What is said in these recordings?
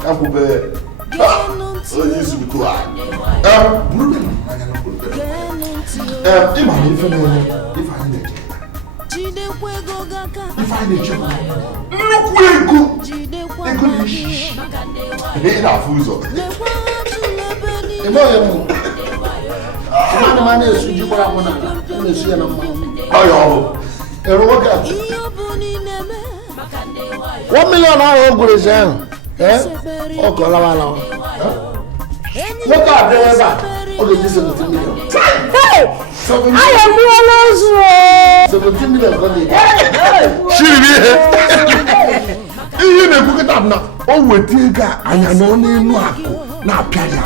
Akube. This is cool. If I need you, look where go. Hey, na fuzo. Man is you for a month. Oh, yo. Look at 1 million hours good as hell. Eh? Oh, Colorado. Look at the okay, this is 17 million. Hey! I am 17 million. Ihe na-ekwuke tab na o weta ego anya na ọnụ elu akụ na-apịa ya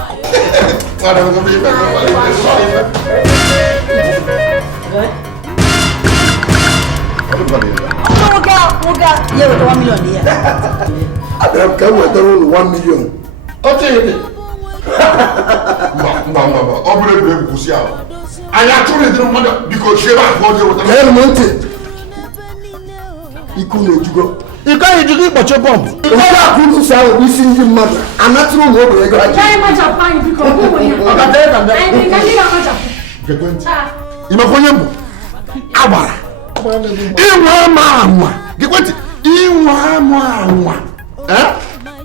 ka wetara ụlọ 1 million. Ọ bụrụ ebe egwusi ahụ anyị achọrọ ịdịrị mmadụ biko chiebe ahụ ọjọọ wetara Iku na-ejugo. You can't do it, but your bomb. If I couldn't sell this in the mother, I'm not through over the guy. Very much of fine because I think I need a much of Imagine Abara. Iwa Get Iwa eh?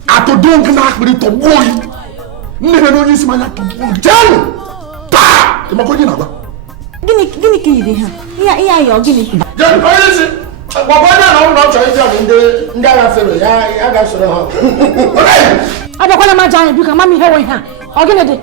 Ato don't knock with the boy. Never know this man to tell. Pa! Imagine Abba. Guinea key. Yeah, you're guinea. Then why is it? I'm not trying to in the affair. I got so. I don't want my giant because mommy here with her. I'll get it.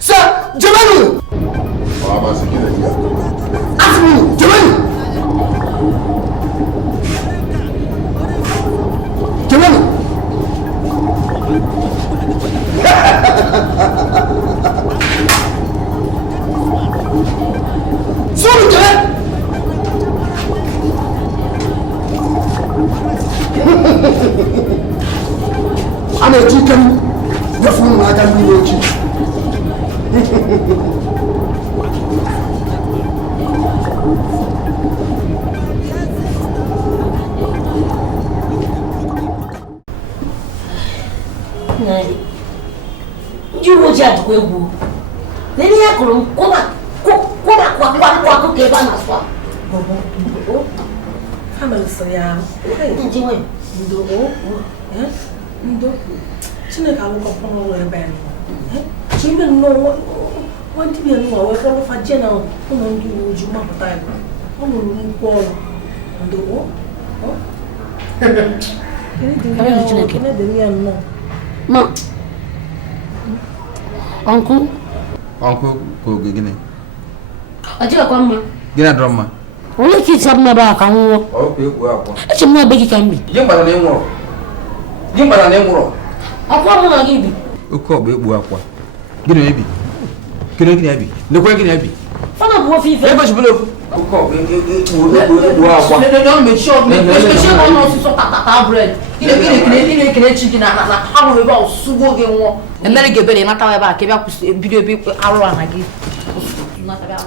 Sir, Jemanu! Asmu, Jemanu! Jemanu! Sorry, Jemanu! I'm a chicken. You're full of I can be chicken. You will just go. Then I could come back. What get on as well. How so young? Ndo. Chineke alụkọ kwụrụ ụlọ ebe anyị. Chibe nnọọ nwantị bịa nnọọ wee kpọrọ fa jena ụmụ ndị uwe ojii mapụta ya. Ọ nụrụ nnukwu ọrụ. Ndo. Ma. Uncle Gini. Aja kwa mma. Gina drama. Ole ki sabna ba ka nwo. Okay, kwa. Eche mna begi kambi. Jimbara na enwuro. Akwa mo na gibi. Uko be egbu akwa. Gini ebi. Gini ebi. Lekwa gini ebi. Fana bo fife. Ebe jibulo. Uko be egbu akwa. No me sure no so tata bread. Kile chicken na ha mo be osugo ge won. Emere gebe le mata ba ke bia video bi aro anagi.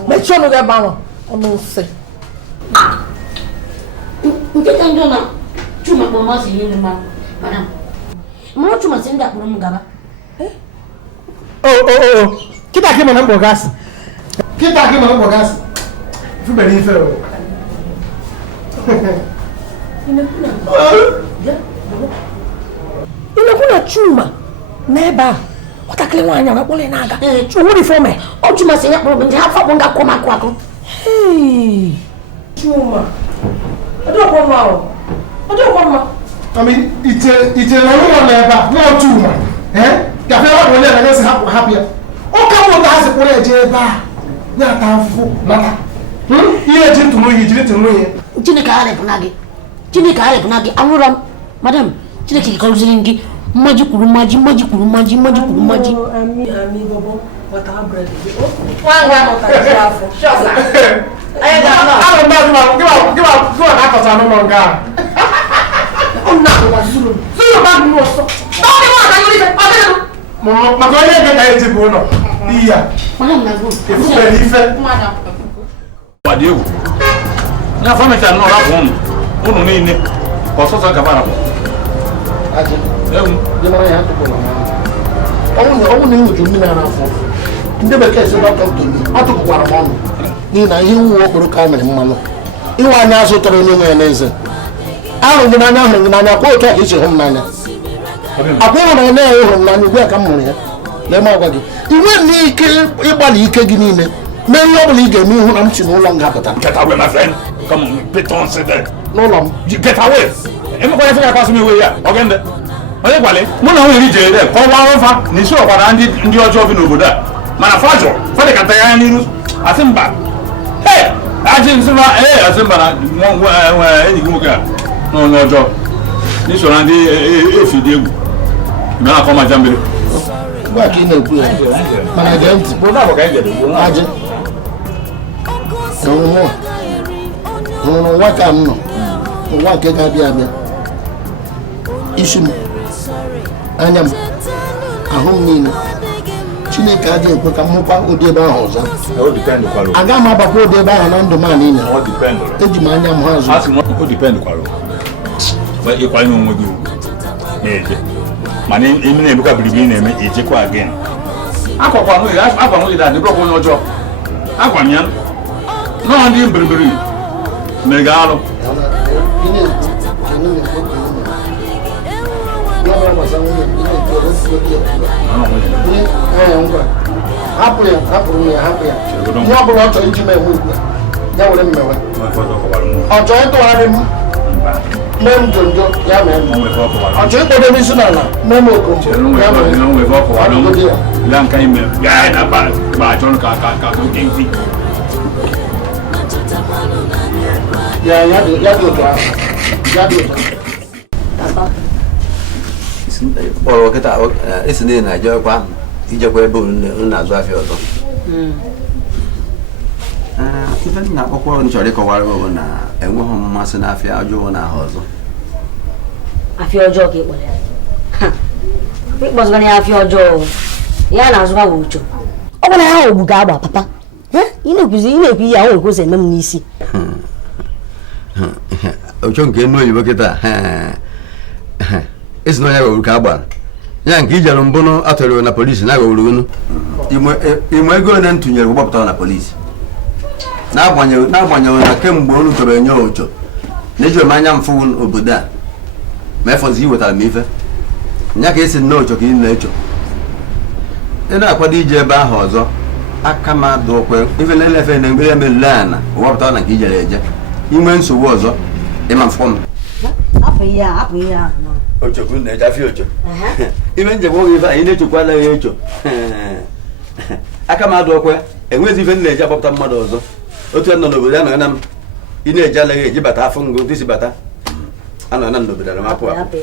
Me sure no get ba ono se. Nketa ndo na chuma kwa masi yini ma. Madam. Mama chuma senda kwa mgaba. Oh. Kita kima na mbogasi. Fubeli feo. Inakuna chuma. Neba. Watakile wanya wakule naga. Chuma fome. O chuma senya kwa mgaba. Hafa bonga koma kwako. Hey. Chuma. Odo kwa mao. I mean, it's a long never, no chuma. Eh? Cafe what will never just happy. Oh, come on, that's a poor jeba. Not harmful, mother. Here, gentlemen, Chinekale punagi. Amuram. Madam, Chineki Kauzingi. Maji. Ami bobo. butter bread. One afọ. Sure. I don't know. Give up. Go and ask no longer. Oh, no, Zulu. Zulu bag no so. Don't you want to leave it? Mo, ma ko ye ke ta eti bo no. Iya. Madam na go. If you ready fe. Madam. Wadiu. Na fa me ta no ra bon. Unu ni ni. Ko so so ka bara. Aje. Ewu. Ye ma ya to ko na. Owu ni ojo mi na na fo. Ndị bekee sị dọkịta Tony, ọ tụpụkwara m ọnụ n'ihi na ihe iwu okporo ka mere mmanụ iwe anya azụ tọrọ onye nwe ya n'eze ahụrụ gị n'anya hụrụ gị n'anya kwa otu a ka isi hụ m n'anya akwa ịhụrụ ya na-enye hụrụ m n'anya ugbu a ka m hụrụ ya lee m agwa gị inwe n'ike ịgbalị ike gị niile mee ihe ọ bụla ị ga-eme ihu na m si n'ụlọ m ga-apụta Get away, my friend. Come on, Piton, sit there. n'ụlọ m Get away. Emekwana ife ga-akwasu m iwe ya. Ogende. Onye gwale, mụ na nwunye ije ede ka ọ gbaa mfa na isi ọkwara ndị ọjọọ bi n'obodo a. Mana fajọ, fadị ka tagha ya n'iru. Asị mba. Hey! Ajị nsịma, asị mba na enyi gị nwoke a na onye ọjọọ. N'iso na ndị efi dị egwu. Ime na-akọ ma jambere. ugbu a ka ị na-ekwu ya mana gee ntị ajị nwụrụ nwa ka m nọ ụwa nke ga-abịa abịa isi m anya m ahụ m niile Chineke adịghị ekwe ka m hụkwa ụdị ebe ahụ ọzọ aga m abakwa ụdị ebe ahụ na ndụ m a niile eji m anya m ha azụ ịkwanye onwe gị na-eje mana ime na-ebuka biribiri na-eme ejekwa again akwa nwunye da dịbụrọkwa onye ọjọọ agwa m ya nọọ ndị mbiribiri mere alụ hapụ ya ihe ọ bụla ọ chọrọ iji m enwe ugbu a ya were mmewe ọ chọrọ ịtụgharị m mee m jonjo ya mee m ọ chọrọ ịkpọdo m isi n'ala mee m okomko ya mee ya dị otu ahụ ya dị otu kpọrọ kịta esi na na-ejekwa ijekwa ebe unu na-azụ afịa ọzọ ife m na-akpọkwa m chọrọ ịkọwara bụ na enweghị m mmasị n'afịa ọjọọ na ahụ ọzọ afịa ọjọọ ka ịkpọrọ ya ịkpọzụgara ya afịa ọjọọ ya na-azụkwa bụ ucho ọ bụ na ya ogbu ga-agba papa ị na-ekwu ihe ahụ ekwesị eme m n'isi ucho nke enu oyibo kịta esi na onye gwawuru ka a gbara ya nke ijere mbụnụ atụrụ na polisi na gwawuru unu ime ego ole ntụnyere gbapụtara na polisi n'agbanyeghị na kemgbe unu tọrọ enye ucho na eji anya mfụ obodo a ma efọzi iwetara m ife nya ka esi nne ucho ka ị na-echo ị na-akwado ije ebe ahụ ọzọ aka m adụkwe ife na-elefe na mgbe ya merule ana gbapụtara na nke ijere eje inwe nsogbu ọzọ ịma mfọ m ochokwu na-eje afịa ocho ife njem oge ife anyị na-echokwa anaghị echo aka m adụkwe enwezi ife na-eji agbapụta mmadụ ọzọ otu nọ n'obodo anọ na m ị na-eji anaghị eji bata afọ ngo isi bata anọ na n'obodo na mapụ apụ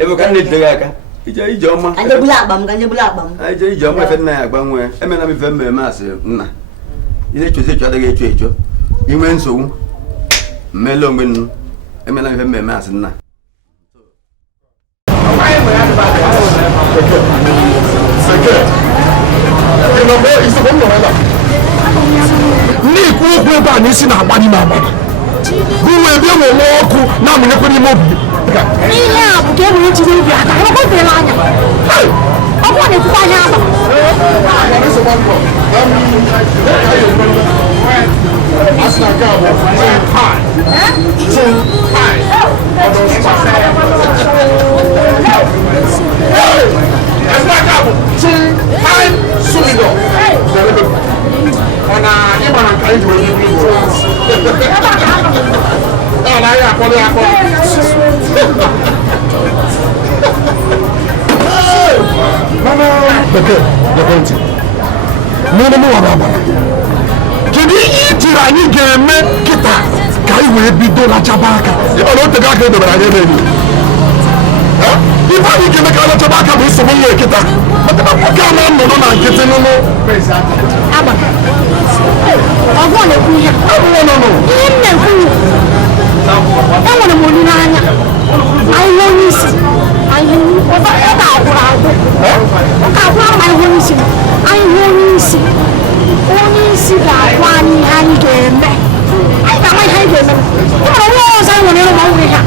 ebe ka na-ejide gị aka ije ọma ije ọma ife nna ya agbanwe emena m ife mmemme asị nna ị na-echozi echo adịghị echo echo inwe nsogbu mmele onwe nnu emela ife mmemme asị nna ndị ikwu okwu ebe a n'isi na-agba n'ime agbada bụ ebe enwe nwa ọkụ na-amụnyekwa n'ime obi ihe a bụ ka e nwere ijiri obi aka ọ gọbere anya ọ bụrụ na ekwukwa anya agba kedu ihe itiri anyị ga-eme kịta ka anyị wee bido lachaba aka ịma na otego aka edobere anyị ebe enyi ife anyị ga-eme ka a lechaba aka bụ isogbu nwa ekịta maka na nwoke a na-anọrọ na nkịtị n'ụlọ ọgwụ na-ekwu ihe ihe m na-ekwu enwere m olileanya ahịhịa onye isi ọ ga-agwụrụ agwụ ọ ga-agwụrụ ma ihe onye isi ahịhịa onye isi ga-agwa anyị ihe anyị ga-eme anyị ga-ama ihe anyị ga-eme enwere nwa ọzọ anyị nwere ịrụ ma nwere ha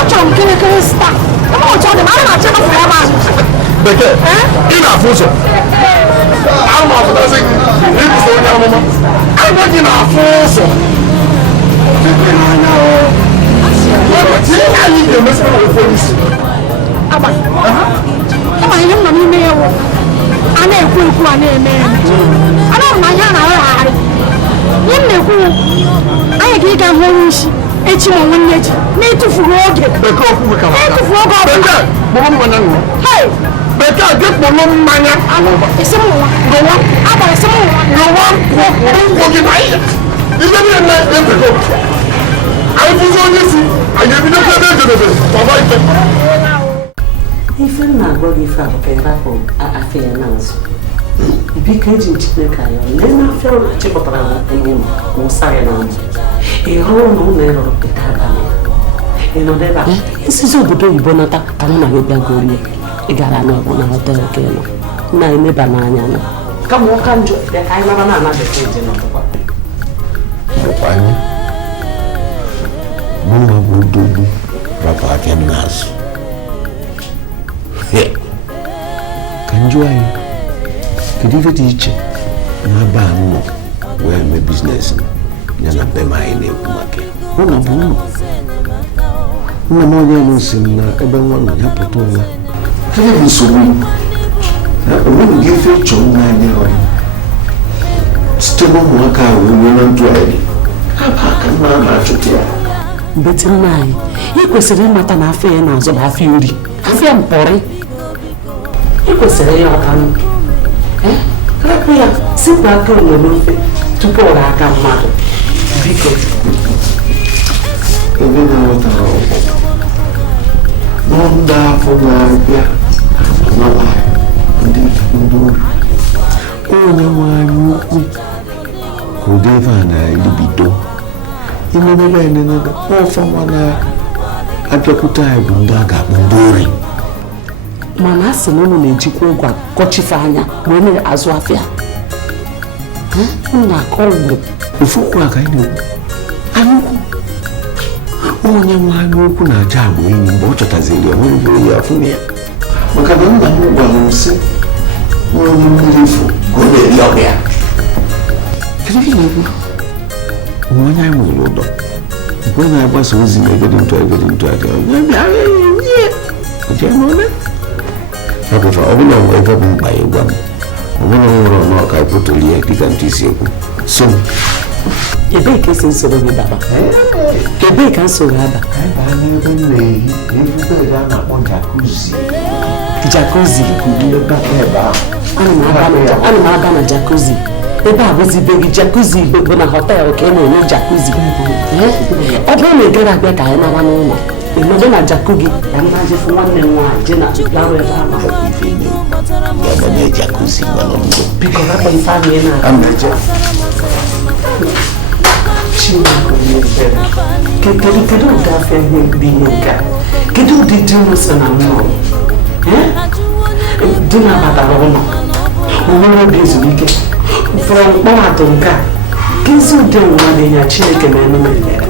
achọrọ m kịrịkịrị sta ebe otu ọ dị ma a na-achọ nafụrụ ebe ahụ bekee ị na-afụ ụzọ ama ọpụtasị gị ịbụsa onye amụma agwa gị na-afụ ụzọ tinye anyị ga-emesi na ofe isi ama ihe m nọ n'ime ya wụ a na-ekwu ekwu a na-eme eme ana m na ihe a na-arụgharị ihe m na-ekwu anyị ga ịga hụ onye isi echi ma nwanne echi na-etufughị oge bekee na-etufu oge ọbụla bekee gị kpọrọ mmanya isi m nwa agbara isi m nwa nkwụ gị na ihe ihe niile ebego anyị bụzi onye isi anyị ebidokwa ebe ejedebe ọba ike ife m na-agwa gị ife abụ ka ị rapụ afịa ya n'azụ biko eji Chineke ayọ lee na afịa chịpụtara ihe ma wụsa ya na mbụ ị hụrụ na ụlọ ịrọrọ pụta abalị ị nọdụ ebe a isizi obodo oyibo nata ka mụ na gị bịa gorie ị gara n'ọbụ na họtelụ ka ịnọ na-emeba n'anya nọ kama ụka njọ bịa ka anyị nara na-anabata eje n'ọtụkwa anyị mụnwa bụ odogwu rapụ aka n'azụ ka njụ anyị kedu ife dị iche na be a nọ wee eme biznes ya na be m anyị na-ekwu maka ụlọ bụ ụlọ nna m onye m si m na ebe nwa nọ ya pụta ụla kedụ bụ nsogbu onweghị gị ife chọrọ n'anya ọrụ site n'ụmụaka ahụ ruo na ntụgharị aba aka mma na-achụta ya mbeti nna anyị ị kwesịrị ịmata na afọ ya na-azụ bụ afọ ori afọ ya mpọrị ị kwesịrị ya ọkanụ rapụ ya sipụ aka onwe n'ofe tupu ọ ga-aka mmadụ biko ebe na-enwetara ọgwụ nọ ndị afọ na-abịa anọla ndị ori onye nwe anyị ukwu ka ụdị ebe a na-elibido imemebe enenebe ọfọnwa na-abịakwute anyị bụ ndị a ga-akpọ ndị ori mana a sị na ụnụ na-ejikwa ụgwọ kọchife anya wee na-azụ afịa m na-akọ ugbo ofu okwu a ka anyị na-ekwu anyị ukwu onye nwe anyị ukwu na-aja agba enyi mgbe ọ chọtaziri ya nwere bụrụ ya afụ ya maka na nna m gwara m sị onye mmiri ifo ka ọ na-eri ọgụ ya kedu ihe na-ekwu onwe onye anyị nwere ụdọ mgbe na-agbasa ozi na egedi ntụ adị ọbụfa ọbụla nwe ebe bụ mkpa ya gwa m ọbụla nwere ọnụ ọka ekwutolie ya dịka ntụ isi ekwu so ebee ka esi nsoro gị daba ebee ka nsoro aba ebe m na-ehi ebube a na-akpọ jacuzzi ana m aba na jacuzzi ebe a bụzi be gị jacuzzi bụ na họtelụ ka ị na-eme jacuzzi ọ bụrụ na ị gaghị abịa ka anyị nara n'ụlọ ịnọdụ na jakụ gị ka m na-ajịfụ nwanne m nwaanyị je na larụ ebe a biko rapụ ife ahụ ị na-aga kedu ụdị afọ ihe bụ ihe nke a kedu ụdị dị unu so na mmụọ di na-abatara ụlọ onwere oge ezumike fọrọ mkpọmatụ nke a kezi ụdị nwa na-enye Chineke na emume nyere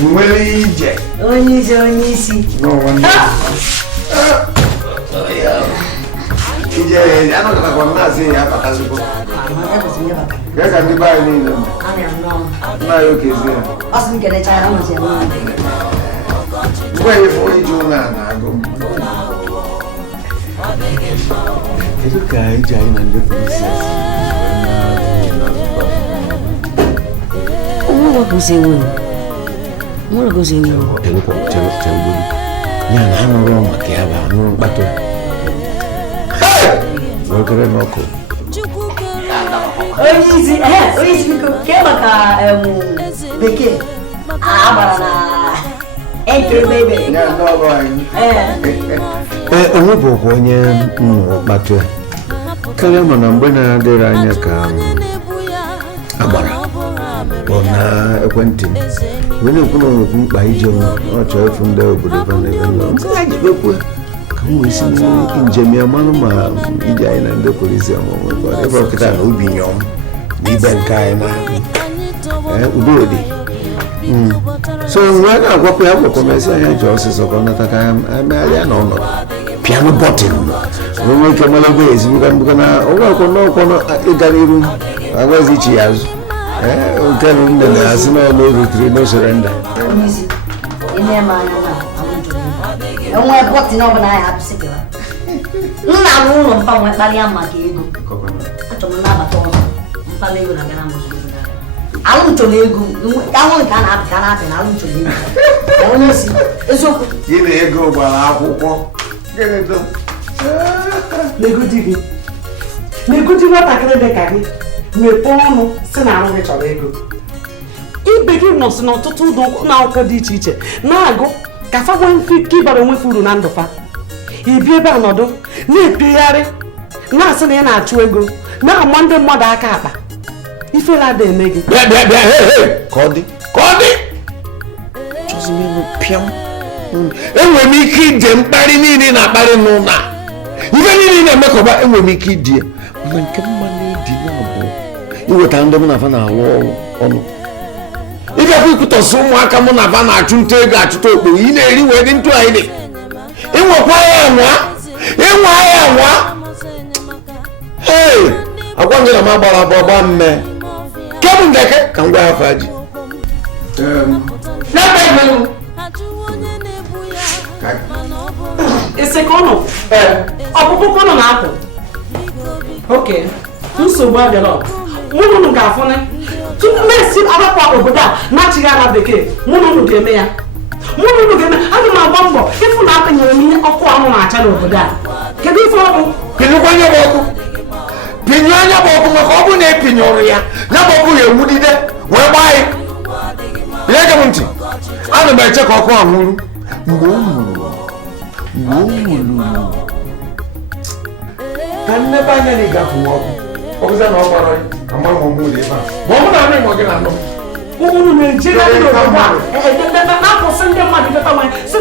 nwere ije onye isi ije anọkọtakwa m na-asị ya abatazikwa ya ka ndị be anyị niile nna ya okezi ya mgbe anyị fụ ije ụlọ a na-agụ m kedu ka ije anyị na ndị polisi ya na anụrụ maka ya bụ anụrụ mkpatụ wegere n'ọkụ onye isi biko ke maka bekee agbara na baby. Yeah, no boy. Onye bụ onye kpatụ ya. Karịa mana mgbe na-adịrị anya ka agbara ọ na ekwentị m wee na-ekwu na onwekwu mkpa ije ọ chọrọ ịfụ ndị obodo ba na ebe nọ nke anyị jibekwu ka m wee si njem ya mmanụ ma ije anyị na ndị polisi ọmụmụ ebe ọkịta na obi nyọm na ibe nke anyị na udodi so mgbe a na-agwakwa ya gwakwa mesị anya ji ọsịsọ ka ọ nata ka emegharịa na ọnọdụ piano bọtịn onwe ike mara gwa ezigbo mbuka na ọgwakwa n'ọkwa ịga n'iru agwazi ichi ya azụ nke bụ nne na-asị na ọnụ erutiri no surrender enwe bọtịn ọbụla ya hapụsịkịra nna m ụlọ mpa nwe kparịa maka ego achọrọ m nabata ọnụ mkpali ego na gana mụzụ alụchọrọ ego ahụ nke a na-apị ka na-apị na alụchọrọ ego onye si eziokwu gị na ego gbara akwụkwọ n'egodi nwatakịrị dị ka gị mepee ọnụ si na ahụ gị chọrọ ego ibe gị nọ si n'ọtụtụ ụlọ akwụkwọ dị iche iche na-agụ ka fa nwee mfe ike ịbara onwefe uru na ndụ fa ibi ebe a nọdụ na-epegharị na-asị na ị na-achụ ego na-ama ndị mmadụ aka akpa ifere ada eme gị ka ọ dị chọziri ịrụ pịam enwere m ike ije mkparị niile na-akparị n'ụlọ ife niile na-emekọba enwere m ike idie mana nke mma na-edi na-abụọ iweta ndị mụ na fa na-alụ ọrụ ọnụ ịbịakwa ikwutọsị ụmụaka mụ na fa na-achụ nta ego achụta okporo ị na-eri wee dị ntụ anyị dị ịnwekwa ya nwa ee agwa gị na m agbara abụọ mme kebụ ndeke ka m gwa ya fa ji isi ka ụnụ ọkpụkpụ ka ụnụ na-apụ oke nsogbu abịara mụ na ụnụ ga-afụnị tupu m esi agbapụ obodo a na-achịghị ala bekee mụ na ụnụ ga-eme ya aga m agba mbọ ịfụ na akpanyere m ihe ọkụ anụ na-acha n'obodo a kedu ife ọkụ pinyekwa anya bụ ọkụ pinye anya bụ ọkụ maka ọ bụ na epinyụrụ ya ya bụ ọkụ ya ewudide wee gbaa ya ihe gị m ntị ana m eche ka ọkụ a nwụrụ mgbe o nwụrụ ka nnebe anya na ịgafe ọkụ ọkụza na ọ gbara ama m ọmụ dị ebe a ma ọ bụ na anụ ịmụ gị na anụ unu na-ejere na-akwụsị ndị mmadụ dọta nwanyị si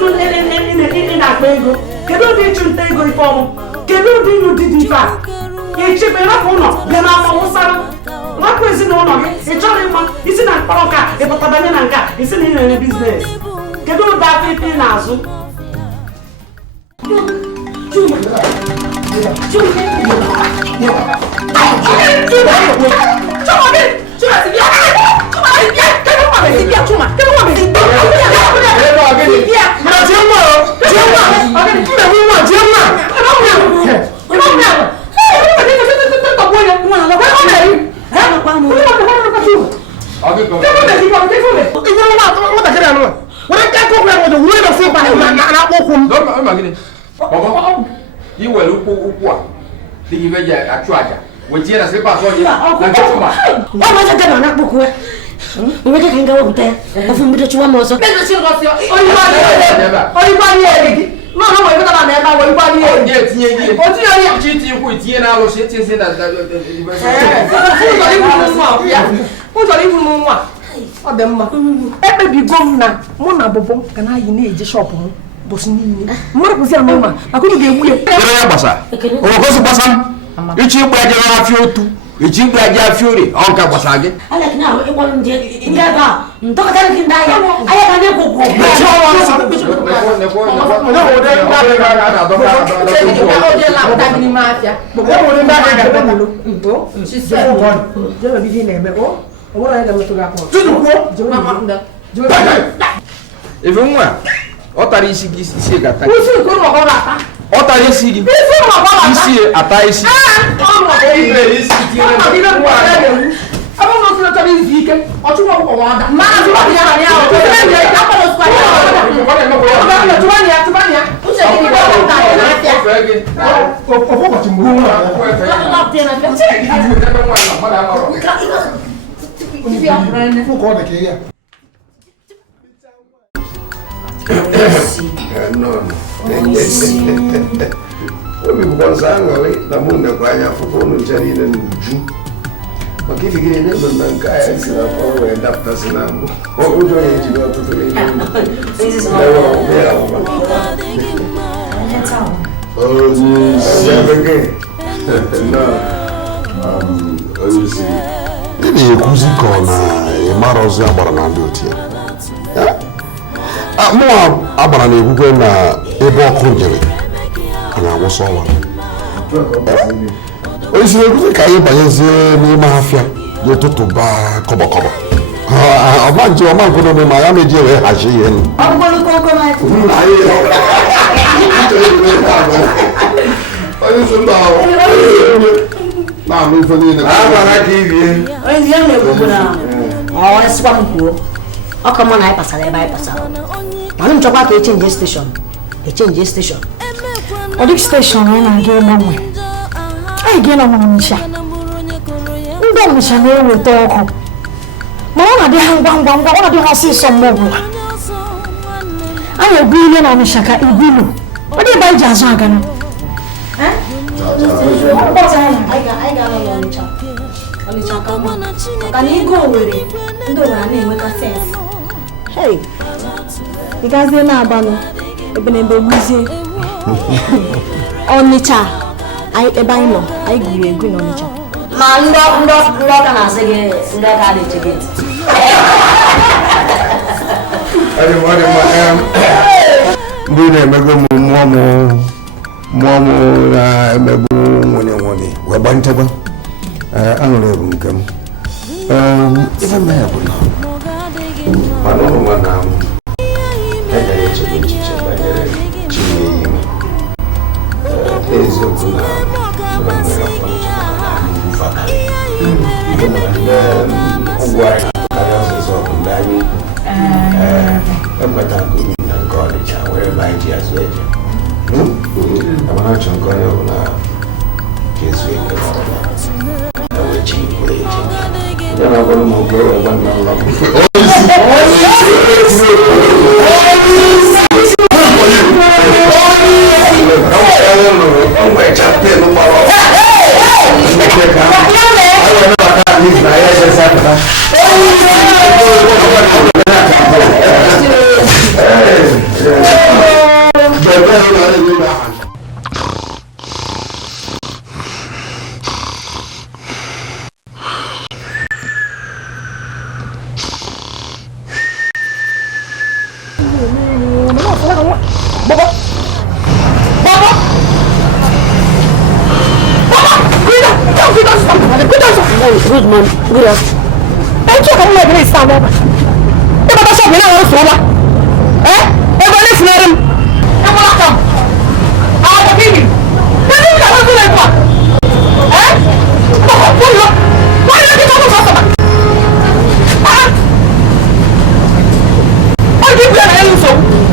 ị na-akpa ego kedu ụdị ịchụ nta ego ife ọmụ kedu ụdị ịnụ dị dị ife a echebe rapụ ụlọ bịa n'afọ wụsara rapụ ezinụlọ gị ị chọrọ ịma isi na mkpọrọ nka ịpụtabanye na nka isi na ị na-enye biznes kedu ụdị afọ ife ị na-azụ iwere ụkwụ a dị gị meji achụ aja wejie na slipas ọjị na nkịtụma ọ maja gana na akpụkụ ya nwere ka ngawa bute ofu mbido chụwa m ọzọ etinye gị chi itinye ụkwụ itinye na alụsị etinye na ụzọ iburu m nwa ọ dị mma ekpebigo m na mụ na bụbụ ga na-ayị na-eje shọpụ m bụsị niile mmadụ kwụsị anụ ma maka unu ga-egbu ya ya gbasa ogosi gbasa m ichi igbe aja na afịa otu ichi igbe aja afịa ori ọ nka gbasa gị efe nwa ọ tara isi gị isi ga-ata ọ tara isi gị isi ata isi obi bụkwa nsọ aṅụrị na mụ nekwa anya afụfụ ụnụ nche niile n'uju maka ife gịnị na-ebe na nke a si na afọ wee dapụtasị na mbụ ụjọ ya ejiri ọtụtụ ị na-ekwuzi ka ọ na ịmara ọzọ ya gbara na ndị otu ya mụnwa agbara na ekwukwe na ebe ọkụ jere anyị agwụsị ọnwa onye si na-ekwuzi ka anyị banyezie n'ime afịa ya ụtụtụ baa kọbọkọbọ ọma nje ọma nkwụdobe ma ya meji wee hazie ihe nụ na-alụ ife niile ọkụ mụ na anyị pasara ebe anyị pasara mana m chọkwa ka echenje steshọn ọ dịghị steshọn anyị na-aga ịgbanwe anyị ga nọ n'Ọnịcha ndị Ọnịcha na-eweta ọkụ mana ọ na-adị ha ngwa ngwa ngwa ọ na-adị ha ọsịsọ mgbe ọbụla anyị egwu ile n'Ọnịcha ka igwulu ọ dị ebe anyị ji azụ agana maka na ego Owerri ndị Owerri na-enweta sensị ị gazie na-abanụ ebe na ebe gbuzie Ọnịcha ebe anyị nọ anyị gwuru egwu n'Ọnịcha ma ndị ọka na-asị gị ndị ọka adịghị gị mgbe ị na-emego m mmụọ m na-emegbu nwere wee gbanchekwa aṅụrụ ebu nke m ife mmanya bụ na mana ụlọ nwa na agaghị echebe echiche banyere chinye ime eziokwu na ụgwọ anyị na-atụkarị ọsịsọ bụ ndị anyị ekweta nke obi na nke Ọnịcha were ebe anyị ji azụ eje amara chọ nke onye ọbụla ga-ezu eke n'ọbụla ewechi ikwe eje ya na ọbụla ma oge wee gwa nna ụlọ Good man, good afternoon. Thank you for my grace, Samba. The Baba shop now also. Everybody is near him. Come on, come. The baby. Tell him that was like what? Why are you talking about that? I'll give you an answer.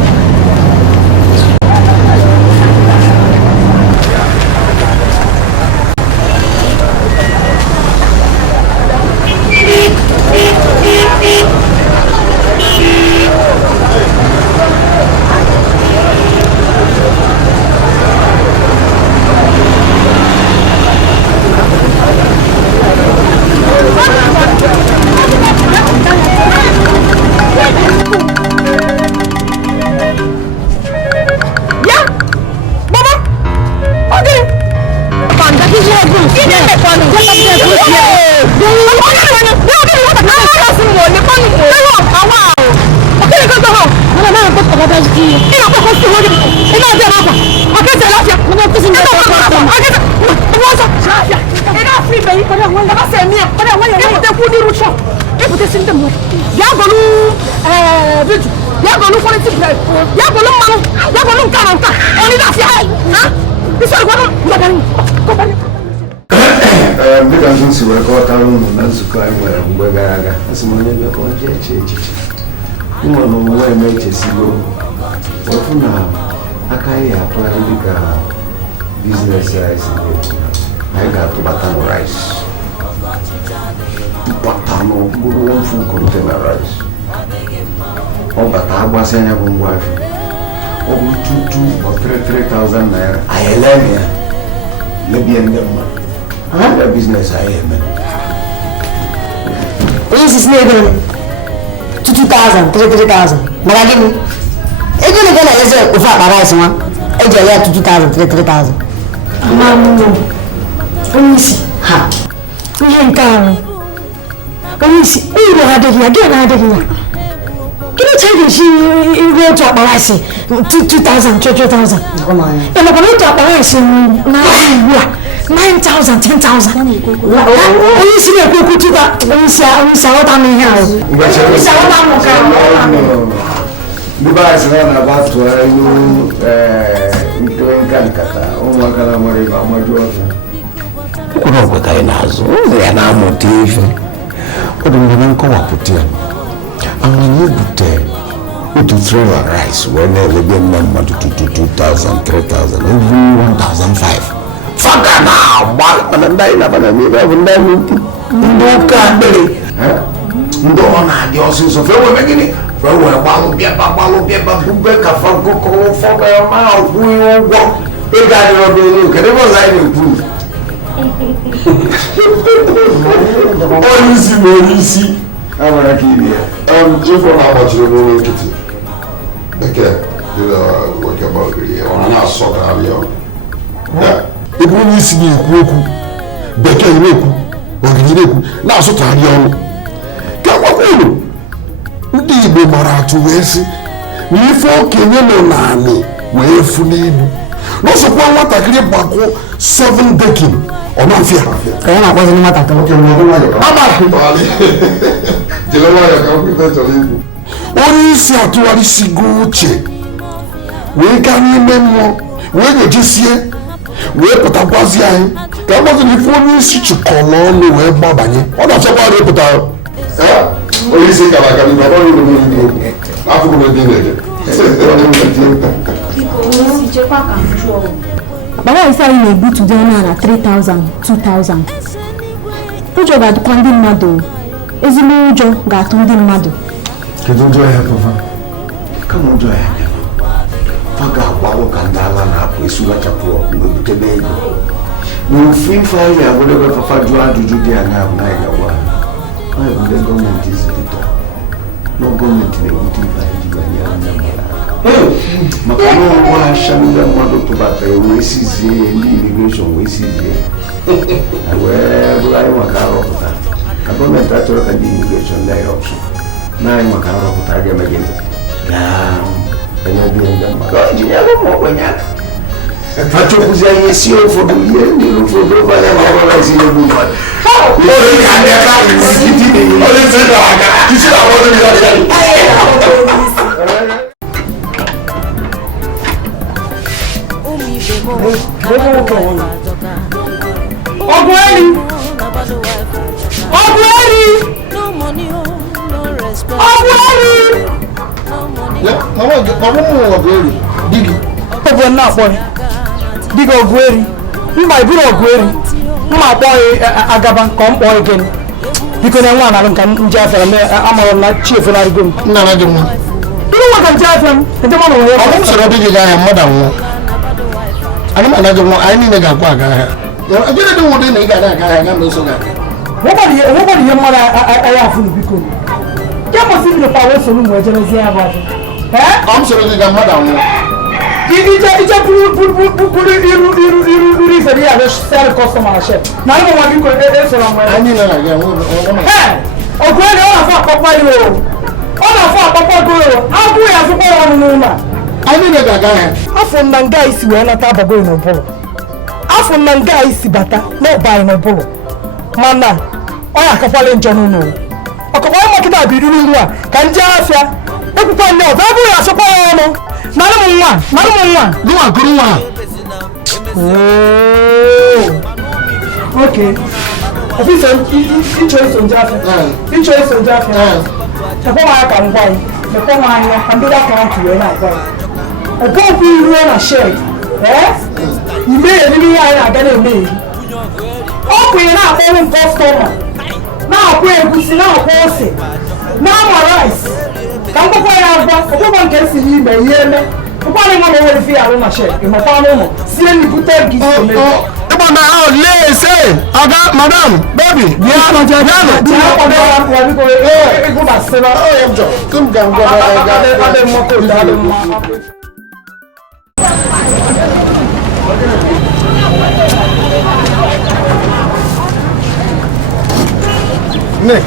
si wee kọwatara ụnụ na nzukọ anyị nwere mgbe gara aga asị m onye bịakọ ji eche echiche nwa na onwe eme echesigo ofu na aka anyị atụgharị dịka biznes rice anyị ga-atụbata na rice bata n'okpuru ofu kontena rice ọ bata agbasị anya bụ ngwa afọ over 2 or 3,000 naira. I learn here. Maybe in them. The business I am. This is maybe 2,000, 3,000. Maragini. Even if I say, if I buy someone, I get 2,000, 3,000. Onisi, ha. We ain't come. Onisi, we don't have it again. Can you tell me she wrote to buy 2,000, 3,000? Come on. And I'm going to buy 9,000, 10,000. Only see me go to that. Only see what I'm in here. Only see what I'm in. Dubai is not about to doing Calcutta. Oh, my God, I'm worried about my daughter. Kuna kukai nazo yana motive odo mwana ko waputia amanye gute to throw a rice when they be number to 2,000 3,000 even 1,500 faka na bana ndai na bana mi ba ndai ndo ka bele ndo na di osinso fe we begini fe we balu bia bube ka fa ko fo ba ma ku wo e ga di ro do ke mo sai ni ku Olisi. Amara kiri. If one about you go to it. Okay. You work about it. On a sort of you. Yeah. If one is in Kuku, Beke Yoku, or Gineku, now so tired young. Kawaku. Udibo Maratu Wesi. We folk in Nani, where fully. No support what I create back 7 decking. Oh, no fear. I wasn't matter. Okay, only see at what is good. We can remember when you just here. We put a buzz here. That wasn't the phone you see to call on the web babani. What does about it? Only see Kalakari, but only after Baba is saying a bit to them 3,000, 2,000. Ujo ga dukwandi mmadụ. Ezigbo ujo ga-atụ ndị mmadụ. Kedu ujo ya papa? Kama ujo ya. Faga kwalo kandala na hapo isura chapuo mbute bego. No free fire ya whatever papa jua juju dia na na ya wa. Ai the government is it. No government ne uti ba ya na. Makano wa shamida mwado tubata wesizie immigration wesizie awe bulai makaro kuta government atoro kandi immigration direction na makaro kuta ya magendo enya bienda makaro jinyalo mwonya facho kuzia yesi ofodulie ndiro fodo bale mabara zile bumba ole kande ka sikiti ni ole zenda waka kisha wode ni Ogweri! Digi. Obo na boy. Digi Ogweri. Mba iburu Ogweri. Mma boy agaba kom boy again. Biko na nwa na nka nje afere me amaro na chief na rigom. Na na dum. Iru wa kan afere. Ede mo no wo. Obo so digi ga ya moda wo. Ani ma na dum ai ni na ga kwa ga ha. Yo ajere dum wo de na ga na ga ha ga me so ga. Nobody here mother I have full biko. Ke mo si bi pa wo so nu mo ejere si aba. I'm sorry to get mother. Ija iru se dia sell customer share. Na mo wa biko e so na mo. Ani na ga wo. Ogweri ona fa papa ni o. Ona fa papa go o. Agu ya so ko wonu nu na. Ani na ga ha. Afọ na nga isi we na ta bago no bolo. Afọ na nga isi bata no buy no bolo. Mana oya kakwale njo no no. Okobo mo kita bi duru nwa ka nje afia. Ekupa no babu ya so ko no. Nanu nwa. Do wa guru nwa. Oh. Okay. Officer, choice on Jaffa. Choice on Jaffa. The former I can buy. The former I can do that count to you and I buy. I go be you on a shade. You may really I get a me. Okay, now I'm customer. Now we now post now my rice. Come go for your boss. Go and get see me, Nkwale mo wo fi aro na she. Mo pa mo. Si eni pute gi so me. Eba na o le say, "Oga, madam, baby, bia no je bia no." Ti o do wa bi ko e go ba se ba. Oh, yam jo. Kum gam go ga. Ade mo ko da le mo. Nek.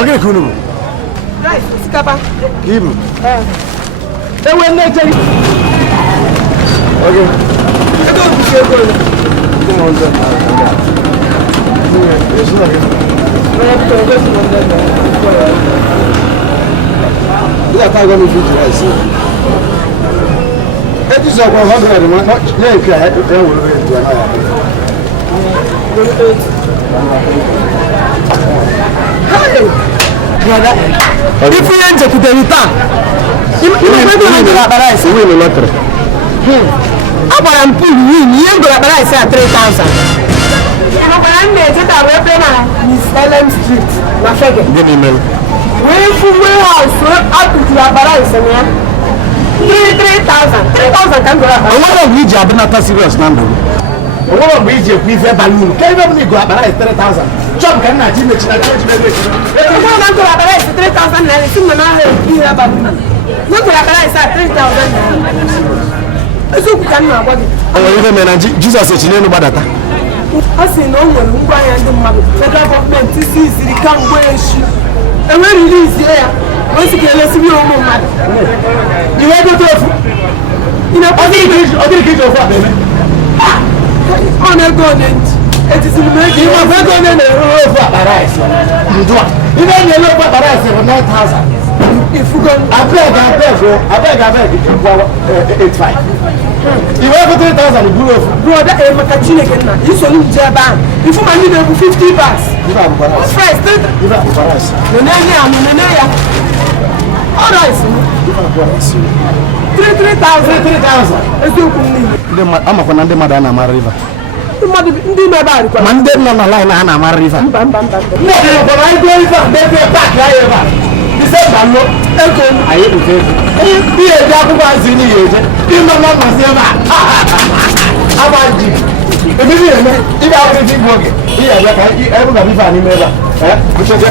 Oge kunu. Guys, sikapa. Ibu. Ewe neje. Oge. Edo bi se ko. Come on then. Yes, look. Yeah, I got me fit rice. It is about 100 man. Not yeah, okay. There will be Brother, if we enter to the return, you will be like that. We will not. I'm pulling you go like that. I say 3,000. I'm going to that weapon. Miss Ellen Street. Na fege. Give me mail. We house up to the balance. 3,000 can go. I want to reach a serious number. I want to reach a prefer balloon. Can you go about 3,000? Jump can not image that church. I want to go about 3,000 and it's in my balloon. Not to about 3,000. Ezuoke can not body. Oh, even when Jesus is in about that. I see no one who buy and the federal government to see the can wear issue. And when release here, once again, let's be on mad. You want to go? You know, other kids of what, baby? On a government, it is in the making of a government of Paradise. You do it. Even the local Paradise for 9,000. If you go, I beg, 85. You have 3,000 brother, I'm a catching again. You saw him Japan. If you money, there 50 bucks. First, you have Paradise. The Naya. All right, 3,000. It's too cool. I'm a Conande Madana River. Monday, no, line, Anna River. No, but I go back. December, no, I hate to say, be a Japanese in the you know, not myself. How about you? If I have anything working, here, everybody found him ever. Which is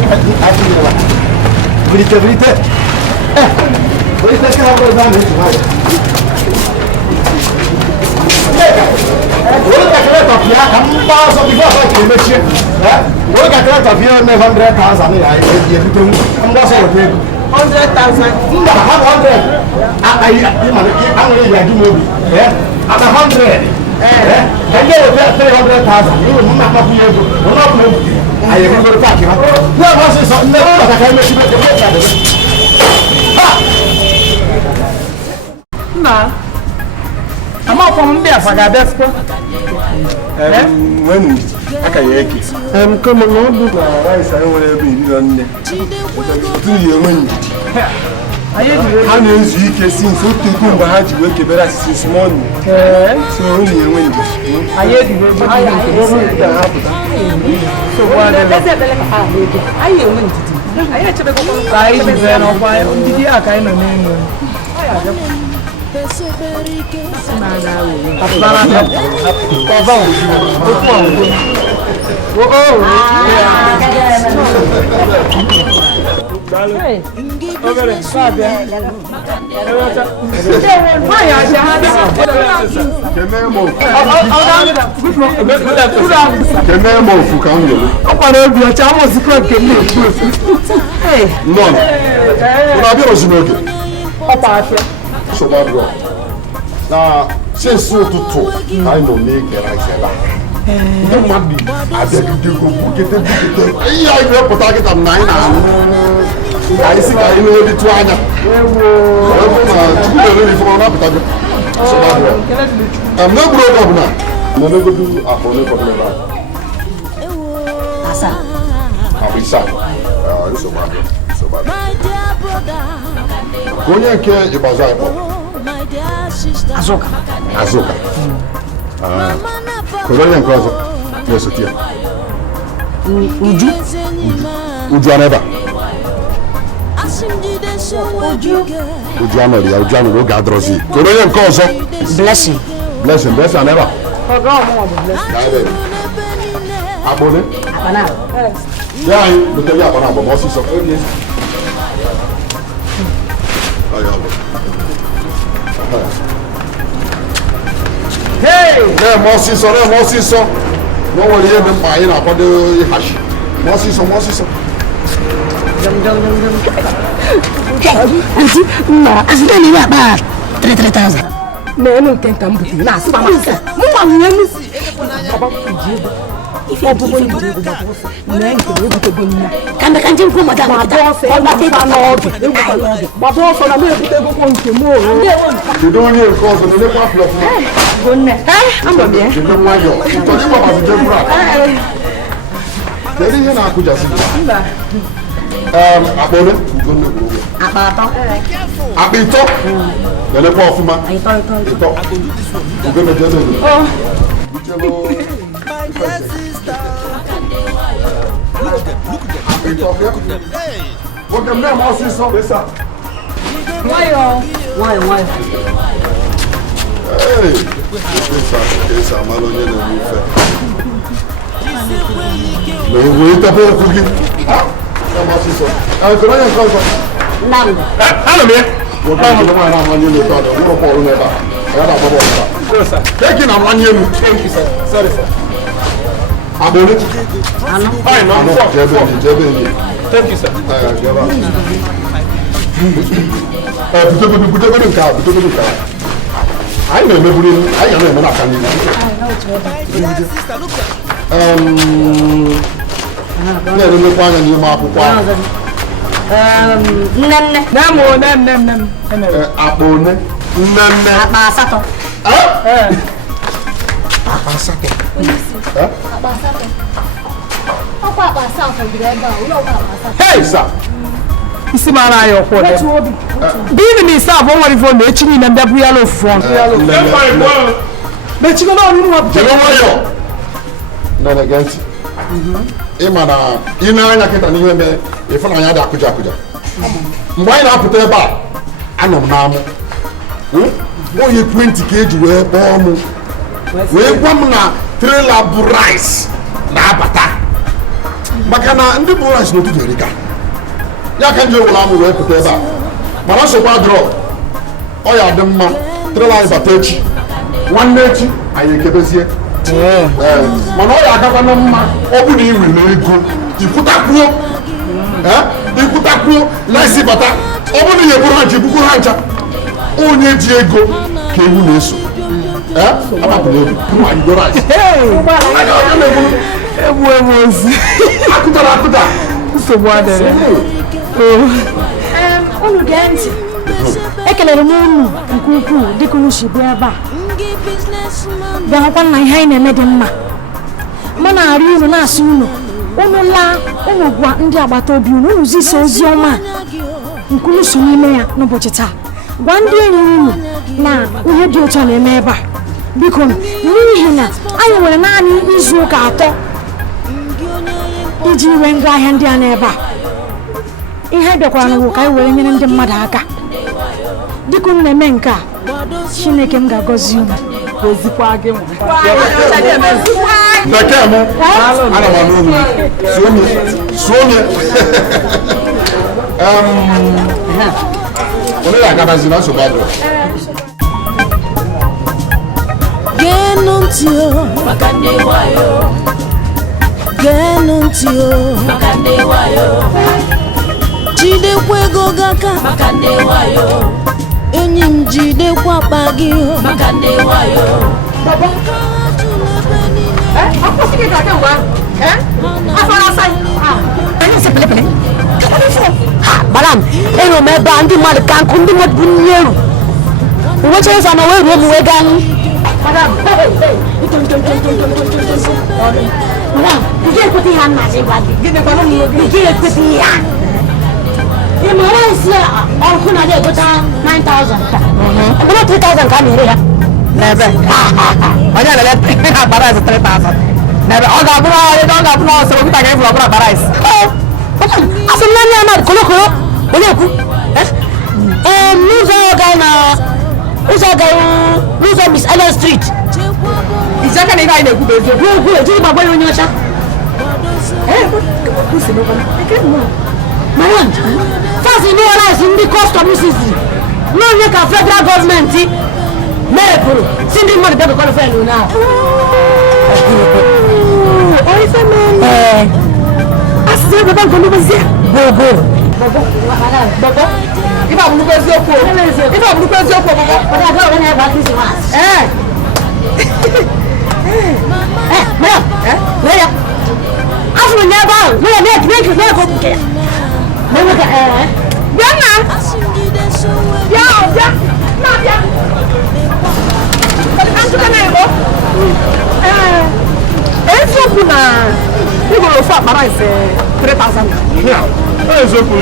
I'm out from there for that best. When I can hear it. I'm coming on to the rice. I want to be on there. 2 years when I know you can see so people behind you work better since morning. So only when I hear you. So what I now, since so to talk, I know make it like that. The money, I beg you to go get it. I will put it at 9. I see I know the 2 I'm not broke up now. I'm not going to do a phone for me. Asa. I'll be sad. It's so bad. So bad. Go here, care about that. Azuoke. Kolonel Nkozo. Yes, okay. Uju Aneba. Uju anọrọ ya, Uju anọrọ oge adọrọzi. Kedu onye nke ọzọ? Blessing. Blessing anaba. Ọgá ọmụ ọ bụ Blessing. Akpọne? Akpana. Ya anyị butere ya akpana abụọ ma ọsịsọ. Na-eme ọsịsọ na o nwere ihe dị mkpa anyị na-akwado ịhachi ma ọsịsọ Auntie, mma, asịrị na ihe akpa 3,000. Na-enu nke nka m butere na-asị ma mụ ma nwunye m si ife ọbụbụ ndị ego na nke ebutego nna ka nje nkwu mmadụ ahụ gbaba ọsọ na m ebute egokwo nke m kedu onye nke ọzọ na-elekwa afọ kedu ihe na-akụjasị akpọre akpa ịtọ na-elekwa ọfụma ịtọ Porque mesmo assim só pensa. WAYO. Ei, pensa malo nie na mufę. No i to było kuki. Mesmo assim só. A grana é qual? Não. Alô me. O cara não vai na manhã do todo. Não pode levar. Era pra botar. Pensa. Tem que na manhã no. Thank you sir. Sorry sir. Abone. Ai não. Jebe. Thank you sir. Butogo nke a. Anyị na-emeburu anyị na-eme n'aka n'ihu. Na-eremekwa anya n'ime akwụkwọ ahụ. Nnenne. Akpa one? Nnenne. Akpa asatọ. Akpa asatọ. ọkwa akpa asatọ biri ebe a ụlọ ọkwa akpa asatọ. Hey sir. Isi mara ya ọkwọ dị. Bibi na isa abụọ nwere ifo na-echi niile mbịa bụ ya n'ofufu ọnụ. Mechiko na ọrụ nwa. Jebe nwayọ. Na-ege ntị. Ịma na ị na-anya kịta n'ihe mee ịfụnanya dị akụja. Mgbe anyị na-apụta ebe a, anọ m n'amụ. Onye ekwentị ka eji wee kpọọ m. Wee gwa m na trela bụ rice na-abata. Maka na ndị bụ rice n'ụtụtụ erika. Ya ka nje wụla amụ wee pụta ebe a. Mana nsogbu adịrọ. Ọ ya dị mma. Trela anyị bata echi. Nwanne echi anyị ekebezie. Mana ọ ya agakwa na mma ọ bụ na ị nwere ego ikwutakwuo na-esi bata ọ bụ na ihe bụrụ ha ji bukwu ha ncha onye ji ego ka ewu na-eso agbapụla obi nwaanyị goro anyị egbu ozi akụtara nsogbu adịrị unu gee ntị ekelere m unu nke ukwuu dịka unu si bịa ebe a bịahụkwa na ihe anyị na-eme dị mma mụ na-arị unu na-asị unu laa unu gwa ndị agbata obi unu zisa ozi ọma nke unu so n'ime ya n'ụbọchị taa gwa ndị enyi unu na ihe dị otu a na-eme ebe a biko n'ihi na anyị nwere naanị izu ụka 3 iji wee ngwa ahịa ndị a n'ebe a ihe bịakwara n'ụwa ka anyị were nyere ndị mmadụ aka dịka unu na-eme nke a Chineke m ga-agọzi unu gozikwa gị bekee m ana m anụ unu suonye onye ga-agabazi na nsogbu adịrọ geenụ ntị maka ndị wayo geenụ ntị maka ndị wayo jidekwa ego gị aka maka ndị wayo enyi m jidekwa akpa gị maka ndị wayo Balam, ero me ba ndị mmadụ ka nkụ ndị mmadụ bụ nyeru. Uwe chere sa na we ruo mu we ga nụ. Balam, Balam, ije ekwete ha na je gwa gị. Gịnị kwa nụ ije ekwete ya. Ị mara isi ọkụ na dị egota 9,000 ka. Ọ bụrụ 3,000 ka mere ya. N'ebe. Onye na-ele agbara 3,000. N'ebe ọ ga-abụrụ ọsọ okụta ga-eburu ọbụla agbara isi. Asị m na ndị a mmadụ kolokolo onye kwu n'ụzọ n'ụzọ Miss Allen Street. Izaka na ibe anyị na-ekwu bụ eziokwu. Okwu eji gbagwa ya onye ọcha. Maran, fasi ní ọlá ìsìn ní custom sisi n'onye ka federal government mepụrụ si ndị mmadụ bịa bekọrọ felu na asịsị ebe nke nnukwu bobo ife abụrụkwa eziokwu afụrụ nye ebe ahụ nwere na-ekiri na-ekwu nke ya Bianna! Bia! Antuka na ego. Eziokwu na igoro ofu akpara ise 3,000. Ya, eziokwu.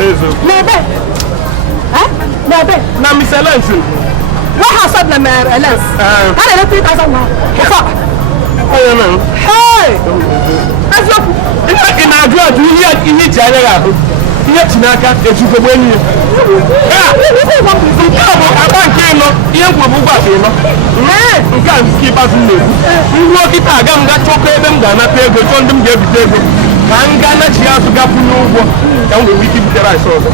Eziokwu. N'ebe? Na Miss Ellen. What has said na Ellen? Ha na 3,000 na. Ofa. Hey! Eziokwu. Ị na-ajụ ihe ji anya ahụ. Ihe Chinaka ejikọgbu enyi ya. Nke a bụ agba nke ịnọ, ihe mkpụrụ bụ ụgbọala ịnọ. Nke a nke ikpeazụ na-ekwu. Nruo kịta aga m ga chọkọ ebe m ga-anata ego, chọọ ndị m ga-ebite ego. Ka m gaa nachi azụ gapụ n'ụgwọ ka m nwere ike ibute rice ọzọ.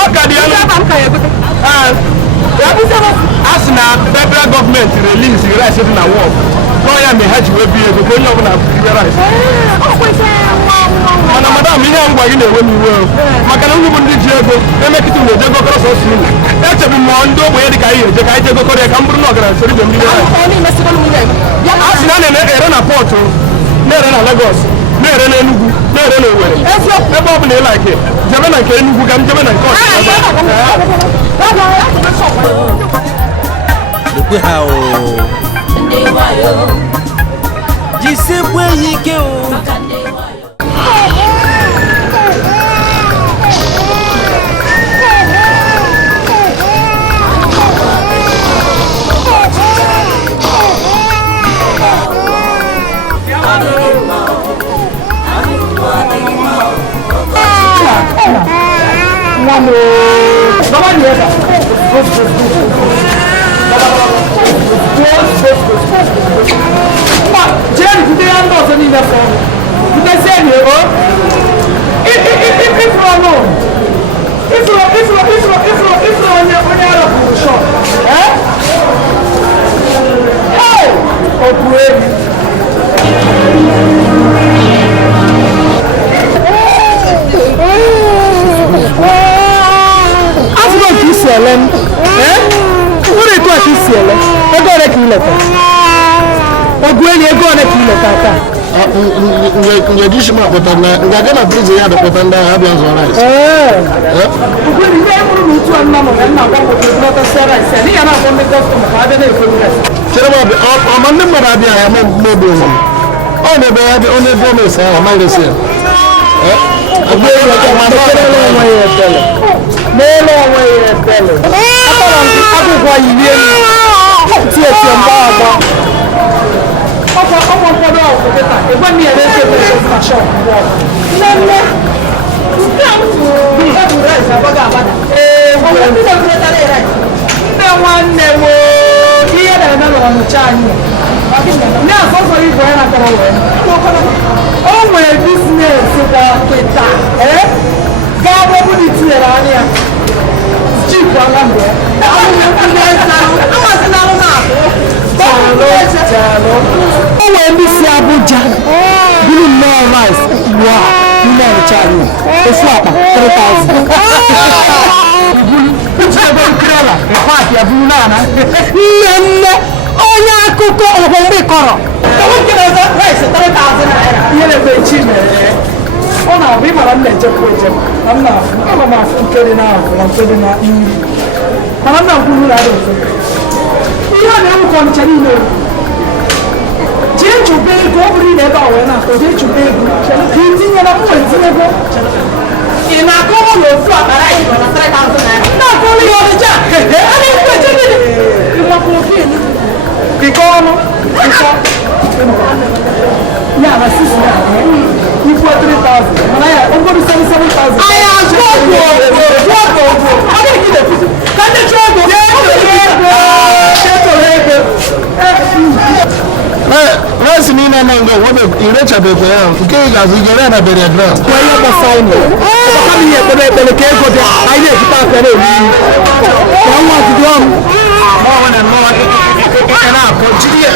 Ọ ka dị a sị na federal gọọmenti release rice dị na wọl. N'ọ ya mere ha ji wee bie ego ka onye ọbụla bute rice. Mana madam ihe a ngwa gị na-enwe m iwe maka na ndị ndị ji ego emekịta m eje gokọrọ sọsọ unu echebu m ndị ogbenye dị ka anyị eje ka anyị je gokọrọ ya ka m bụrụ na ọgaranya soro ibe ndị a sị na na-ere na pọtụ na-ere na Lagos na-ere na Enugu na-ere na Owerri ebe ọ bụla ịla ike jebe na nke Enugu ka m jebe na nke ọzọ jisekwe ike o Ngejishima kutana ngagana prison ya kutanda hadi anzo rice ukuri ne muru mutu anna mo na kwa ko do to sera se ni yana ko me customer ka de ko ni sera ba amande mara dia ya me do mo o ne be ya o ne do me sa ma le se abe ya ka ma sera le mo ye tele me lo mo ye tele apara nti abu ko yi ni ti e ti mba ba ọmọ ọmọdé ọkọ tẹta ẹgbẹ mi ẹrẹ ṣe fún ẹgbẹ fashion wọ lẹlẹ bí ẹbù rẹ ìṣàbọgà àbádà ọmọ bí ẹbù rẹ tẹlẹ rẹ ndé wọn nẹ wo bí ẹdẹ rẹ lọ wọn ọjà yìí ní àkọsọ yìí bọ ẹ náà tọrọ wẹ ọ nwere business kwa kẹta gáàbọ bí ní tiẹ rà ní à jíìpù alámbẹ o wee ndị si Abuja buru nnọọ rice wa ndị ọrịcha anyị ofu akpa 3,000 nne onye akụkọ ọgbọ mgbe kọrọ ihe na-ebe chi mere ọ na-abụ ịmara m na-echekwa echekwa na m na-afụ ama m afụ nke dị n'ahụ na nke dị na nri mana m na-akwụ nri adị ọzọ ihe a na-ewukọ ncha niile jee chụba ego ọ bụrụ ebe a wee na-akọ jee chụba ego ka itinye na mwa etinye ego ị na-akọ ụlọ ofu akara anyị na 3,000 naira na-akọ ụlọ ya ọdịcha a na-ekwu eche gịnị ịgbakọ ofe elu ịkọ ọnụ ịkọ ya na sisi ya Ifu 3,000. Manaya, I'm going to 77,000. I am trouble. How do you get it? Can you trouble? Let's mean I'm going to want to erase a bit. Okay, guys, we get a better address. Why are you signing? Come here, the cake for the idea to pass the day. One more to go. More and more. And I'll continue.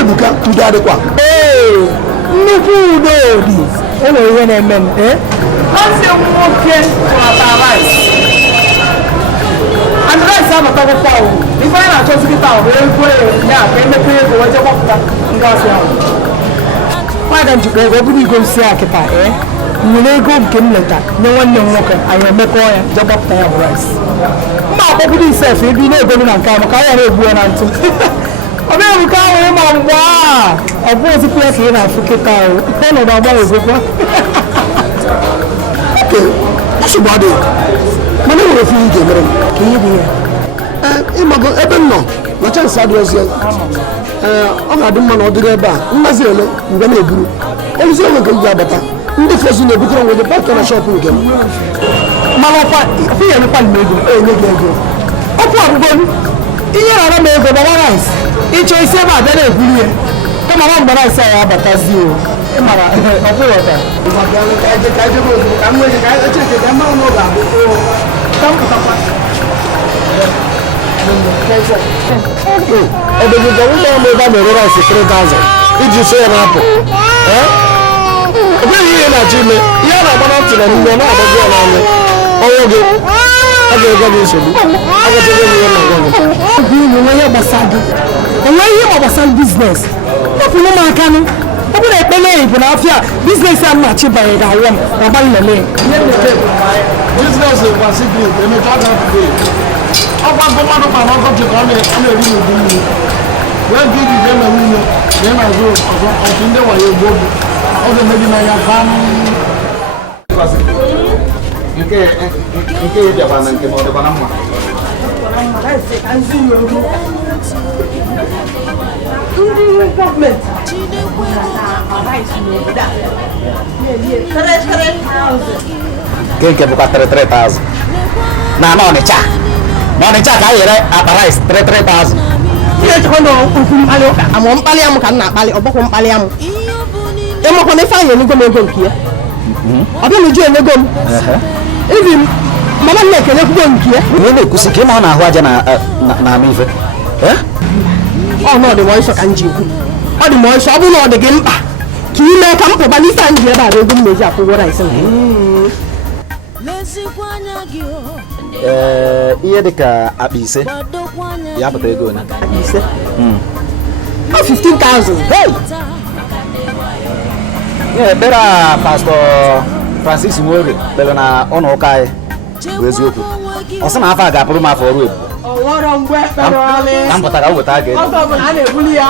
Ebuka tudade kwa nnukwu udo dị ụlọ ihe na-eme m asị nwoke nwata rice and rice amatakwa ahụ ife anyị na-achọzi kịta ahụ ego ya ka emepe ego wee jekwapụta ndị asị ahụ nwaga njikọ ego bụrụ igo m si ya kịta nwere ego nke m leta nye nwanne m nwoke anyị emekọ ya jekwapụta ya bụ rice mma akpọbụrụ isef ebe ị na-ego na nke ahụ ka anyị na-egbu ya na ntụ ọ bụghị nke ahụ ịma mgbe ọ bụ ozikwu ya ka ị na-afụ kịta ahụ ọnọdụ agbanwe ozikwa nsogbu adịghị mana enwere ofe ije mere m ka ihe dị ya ịmago ebe m nọ na chansị adịghịzi ọ ga-adị mma na ọ dịrị ebe a mmazi ele mgbe na-eburu oluzi enwe nke m ga-abata ndị fozi na-ebutere nwe gị paka na shọpụ nke m mana ọkwa ya emekwa m ego enye gị ego ọkwa ọgwụgwọ m ihe rara m ego gbara rice ịchọ isi ebe a bịa na-eburu ya kama na mgbe rice ahụ abatazi o ịmara ọ bụghị ọta ọdịgịga ụlọ ọrụ ebe a na-ere rice 3,000 iji so ya na-apụ ọ bụghị ihe na-achọ ime ihe a na-agba na ntị na n'ime na-agbazi ya n'anya ọnwụ gị a ga-ego gị nsogbu agachago m ihe na-agwa gị onwe ihe gbasara biznes ọpụrụ ụmụaka nụ ọ bụrụ ekpele bụ na afịa biznes a mmachi banye ga-awọ m na agbalị lele biznes kwasị gị emecha ọgwa mmadụ ma na ọgọchị ka ọ na-eri n'udu mmiri wee gị iji ga-eme nwunye na ị na-azụ ọzọ ọtụ ndị wayo egbu obi ọ ga-emebi n'anya nke ịbịakwa na nke ọ dịkwa na mma ndị gọọmenti nke bụkwa 33,000 na n'Ọnịcha ka a yere akpa rice 33,000 ihe echekwa na okwu mkpali ụka amụ mkpali amụ ka m na-akpali ọgbakọ mkpali amụ ịmakwa na ife anyị enyego m ego nke ya ọ bịa meju enyego m ibi mana m na-ekenyekwugo nke ya ihe na-ekwusi ka ịma ọ na-ahụ aja na-ama ife ọ na ọ dị m ọsọ ka m ji ekwu ọ dị m ọsọ ọ bụrụ na ọ dị gị mkpa ka ime ka m pụba n'ife anyị ji ebe a ego m na-eji akwụgwọ rice ihe dị ka akpa ise ya pụta ego ole ise 15,000 ekpere a pastọ Francis Nworie kpere na ụlọ ụka anyị bụ eziokwu ọ sị na afọ a ga-apụrụ m afọ ọrụ ebu ka m pụtara weta a ga-ebu ọzọ bụ na a na-ebuli ya